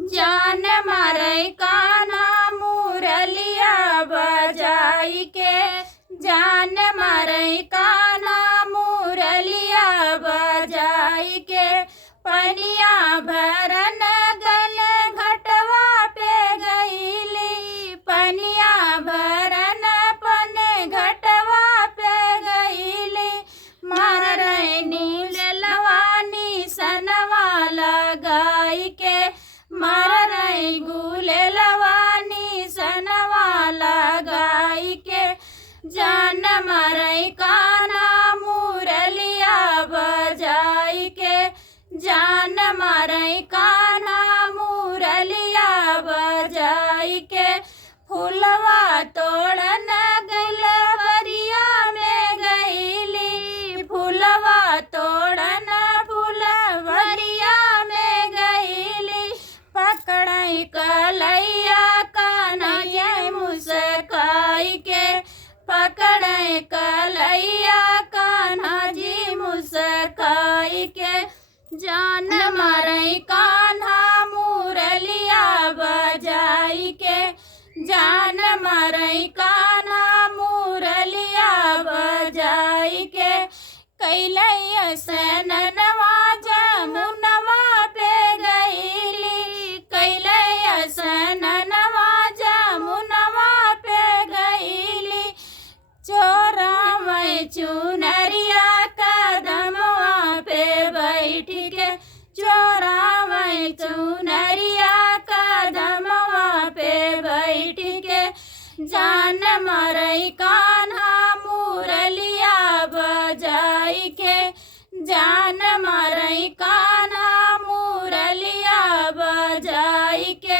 जान मारे कान्हा मुरलिया बजाई के, जान मारे कान्हा मुरलिया बजाई के। पनिया भरन गल घटवा पे गईली, पनिया भरन पन घटवा पे गईली। मारे नीलवानी सनवा लगाई के, मारे गुलेलवानी सनवा लगाई के। जान मारे कान्हा मुरलिया बजाई के, जान मारे कान्हा मुरलिया बजाई के। फुलवा तोड़न गइल वरिया में गईली, फुलवा तोड़न फुलवरिया में गईली। पकड़ई कलैया कान्हा ये मुस्काई के, पकड़ई कलैया कान्हा जी मुस्काई के। जान मारे कान्हा मुरलिया बजाई के, जान मारे कान्हा मुरलिया बजाई के। कैलैया सननवा जमुनवा पे गईली, कैलैया सननवा जमुनवा पे गईली। चोरावै चुनरिया कदमवा पे बैठ के, चोरावै चुनरिया कदमवा पे बैठ के। जान मारे कान्हा मुरलिया बजाई के, जान मारे कान्हा मुरलिया बजाई के।